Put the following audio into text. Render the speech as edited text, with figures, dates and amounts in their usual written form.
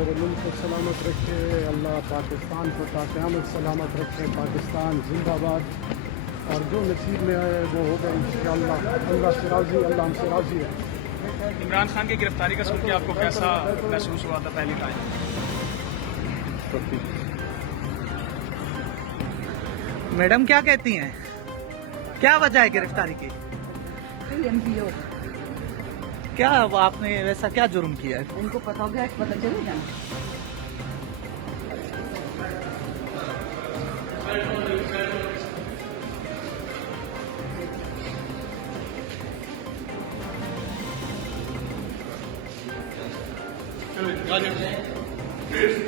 मेरे मुल्क को सलामत रखे अल्लाह, पाकिस्तान को क़यामत सलामत रखे। पाकिस्तान जिंदाबाद। और जो नसीब में आए वो होगा इंशाअल्लाह। अल्लाह से राज़ी, अल्लाह हमसे राज़ी है। इमरान खान की गिरफ्तारी का सुन के आपको कैसा महसूस हुआ था पहली टाइम? मैडम क्या कहती हैं, क्या वजह है गिरफ्तारी की? क्या आपने वैसा क्या जुर्म किया है? उनको पता हो गया, पता चलेगा। Please,